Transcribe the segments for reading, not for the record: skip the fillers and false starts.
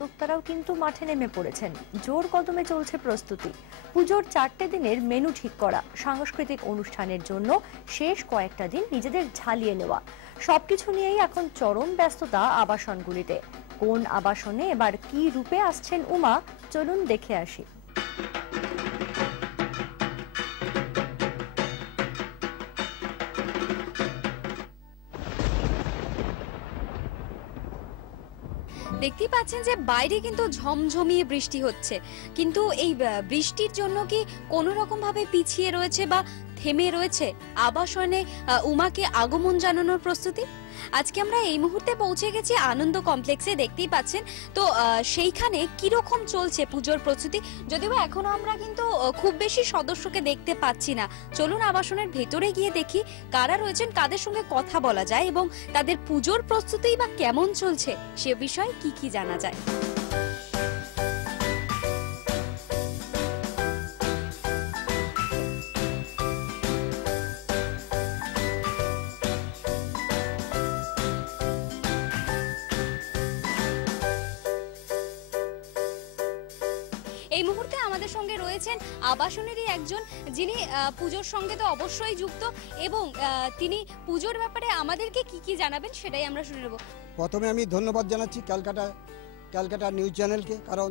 উদ্যোক্তারাও কিন্তু মাঠে নেমে পড়েছেন। জোর কদমে চলছে প্রস্তুতি। পুজোর 4টে দিনের মেনু ঠিক করা, সাংস্কৃতিক অনুষ্ঠানের জন্য শেষ কয়েকটা দিন নিজেদের ঝালিয়ে নেওয়া, সবকিছু নিয়েই এখন চরম ব্যস্ততা আবাসনগুলিতে। কোন আবাসনে এবার কি রূপে আসছেন উমা, চলুন দেখে আসি। দেখতেই পাচ্ছেন যে বাইরে কিন্তু ঝমঝমিয়ে বৃষ্টি হচ্ছে, কিন্তু এই বৃষ্টির জন্য কি কোনো রকম ভাবে পিছিয়ে রয়েছে বা থেমে রয়েছে আবাসনে উমাকে আগমন জানানোর প্রস্তুতি? আজকে আমরা এই মুহূর্তে পৌঁছে গেছি আনন্দ কমপ্লেক্সে, দেখতেই পাচ্ছেন। তো সেইখানে কিরকম চলছে পুজোর প্রস্তুতি, যদিও এখনো আমরা কিন্তু খুব বেশি সদস্যকে দেখতে পাচ্ছি না। চলুন আবাসনের ভেতরে গিয়ে দেখি কারা রয়েছেন, কাদের সঙ্গে কথা বলা যায় এবং তাদের পুজোর প্রস্তুতি বা কেমন চলছে সে বিষয়ে কি জানা যায়। এই মুহূর্তে আমাদের সঙ্গে রয়েছেন আবাসনেরই একজন, যিনি পুজোর সঙ্গে তো অবশ্যই যুক্ত এবং তিনি পুজোর ব্যাপারে আমাদেরকে কি জানাবেন সেটাই আমরা শুনে নেব। প্রথমে আমি ধন্যবাদ জানাচ্ছি ক্যালকাটা নিউজ চ্যানেলকে, কারণ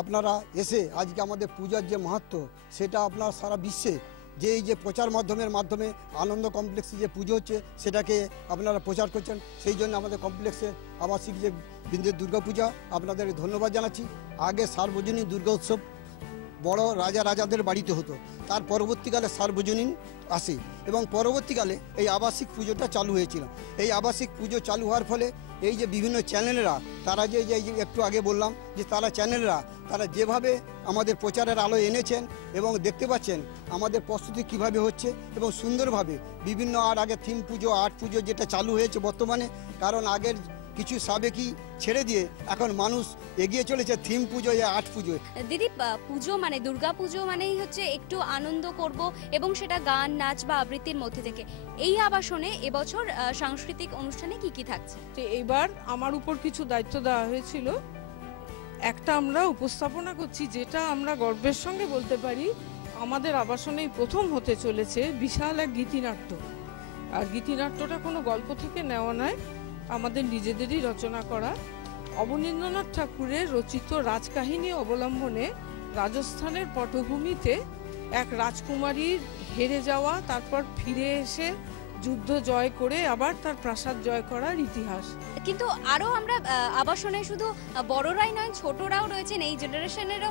আপনারা এসে আজকে আমাদের পূজার যে মাহাত্ম্য সেটা আপনারা সারা বিশ্বে যে এই যে প্রচার মাধ্যমে আনন্দ কমপ্লেক্সে যে পুজো হচ্ছে সেটাকে আপনারা প্রচার করছেন। সেই জন্য আমাদের কমপ্লেক্সে আবাসিক যে বিন্দের দুর্গাপূজা আপনাদের ধন্যবাদ জানাচ্ছি। আগে সার্বজনীন দুর্গা উৎসব বড় রাজাদের বাড়িতে হতো, তার পরবর্তীকালে সার্বজনীন আসে এবং পরবর্তীকালে এই আবাসিক পুজোটা চালু হয়েছিল। এই আবাসিক পুজো চালু হওয়ার ফলে এই যে বিভিন্ন চ্যানেলরা তারা যে একটু আগে বললাম যে তারা যেভাবে আমাদের প্রচারের আলো এনেছেন এবং দেখতে পাচ্ছেন আমাদের প্রস্তুতি কিভাবে হচ্ছে এবং সুন্দরভাবে বিভিন্ন আগে থিম পুজো, আর্ট পুজো যেটা চালু হয়েছে বর্তমানে, কারণ আগের কিছু সাবেকি ছেড়ে দিয়ে এখন মানুষ এগিয়ে চলেছে থিম পুজো, আর্ট পুজো। দিদি, পুজো মানে দুর্গা পুজো মানেই হচ্ছে একটু আনন্দ করব এবং সেটা গান, নাচ বা আবৃত্তির মধ্যে থেকে। এই আবাসনে এবছর সাংস্কৃতিক অনুষ্ঠানে কি থাকছে? এইবার আমার উপর কিছু দায়িত্ব দেওয়া হয়েছিল। একটা আমরা উপস্থাপনা করছি যেটা আমরা গর্বের সঙ্গে বলতে পারি আমাদের আবাসনেই প্রথম হতে চলেছে বিশাল এক গীতিনাট্য। আর গীতিনাট্যটা কোনো গল্প থেকে নেওয়া নয়, আমাদের নিজেদেরই রচনা করা। অবনীন্দ্রনাথ ঠাকুরের রচিত রাজকাহিনী অবলম্বনে রাজস্থানের পটভূমিতে এক রাজকুমারীর হেরে যাওয়া, তারপর ফিরে এসে যুদ্ধ জয় করে আবার তার প্রাসাদ জয় করার ইতিহাস। কিন্তু আরো আমরা আবাসনে শুধু বড়রাই নয়, ছোটরাও রয়েছেন, এই জেনারেশনেরও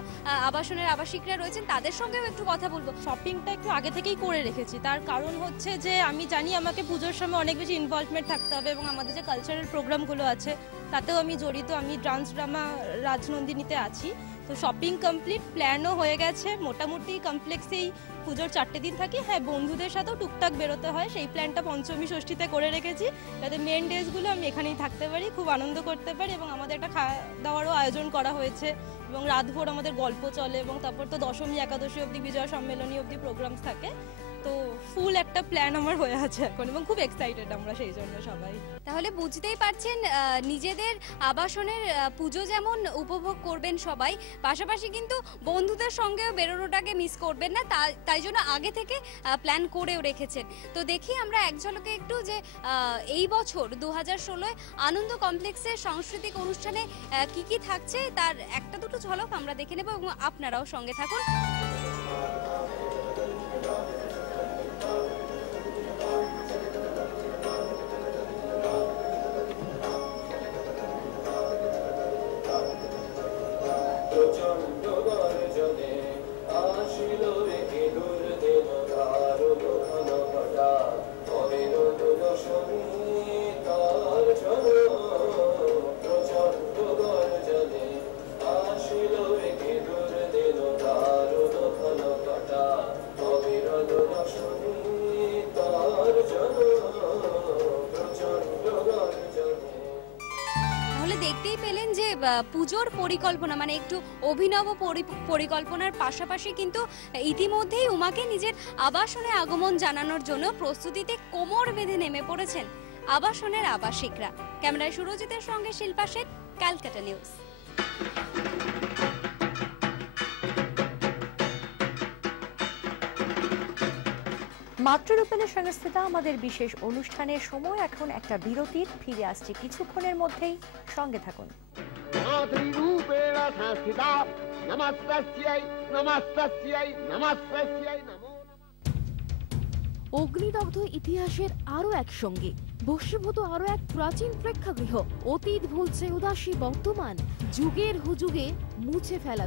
আবাসনের আবাসিকরা রয়েছেন, তাদের সঙ্গেও একটু কথা বলবো। শপিংটা একটু আগে থেকেই করে রেখেছি, তার কারণ হচ্ছে যে আমি জানি আমাকে পুজোর সময় অনেক বেশি ইনভলভমেন্ট থাকতে হবে এবং আমাদের যে কালচারাল প্রোগ্রামগুলো আছে তাতেও আমি জড়িত। আমি ডান্স ড্রামা রাজনন্দিনীতে আছি, তো শপিং কমপ্লিট, প্ল্যানও হয়ে গেছে। মোটামুটি কমপ্লেক্সেই পুজোর 4টে দিন থাকি। হ্যাঁ, বন্ধুদের সাথেও টুকটাক বেরোতে হয়, সেই প্ল্যানটা পঞ্চমী ষষ্ঠীতে করে রেখেছি, যাতে মেন ডেজগুলো আমি এখানেই থাকতে পারি, খুব আনন্দ করতে পারি। এবং আমাদের একটা খাওয়া দাওয়ারও আয়োজন করা হয়েছে এবং রাতভর আমাদের গল্প চলে এবং তারপর তো দশমী একাদশী অবধি, বিজয়া সম্মেলনী অবধি প্রোগ্রামস থাকে। তো ফুল একটা প্ল্যান আমার হয়ে আছে এখন এবং খুব এক্সাইটেড আমরা সেই জন্য সবাই। তাহলে বুঝতেই পারছেন নিজেদের আবাসনের পুজো যেমন উপভোগ করবেন সবাই, পাশাপাশি কিন্তু বন্ধুদের সঙ্গেও বেরোনোটাকে মিস করবেন না, তাই জন্য আগে থেকে প্ল্যান করেও রেখেছেন। তো দেখি আমরা এক ঝলকে একটু যে এই বছর 2016 আনন্দ কমপ্লেক্সের সাংস্কৃতিক অনুষ্ঠানে কি থাকছে তার একটা দুটো ঝলক আমরা দেখে নেব এবং আপনারাও সঙ্গে থাকুন। দেখতেই পেলেন যে পুজোর পরিকল্পনা মানে একটু অভিনব পরিকল্পনার পাশাপাশি কিন্তু ইতিমধ্যেই উমাকে নিজের আবাসনে আগমন জানানোর জন্য প্রস্তুতিতে কোমর বেঁধে নেমে পড়েছেন আবাসনের আবাসিকরা। ক্যামেরায় সুরজিতের সঙ্গে শিল্পা শেখ, ক্যালকাটা নিউজ। মাতৃরূপেণের সংস্থিত আমাদের বিশেষ অনুষ্ঠানের সময় এখন একটা বিরতির, ফিরে আসছে কিছুক্ষণের মধ্যেই, সঙ্গে থাকুন। অগ্নিদগ্ধ ইতিহাসের আরো এক সঙ্গী, বশীভূত আরো এক প্রাচীন প্রেক্ষাগৃহ। অতীত ভুলছে উদাসী বর্তমান, যুগের হুযুগে মুছে ফেলা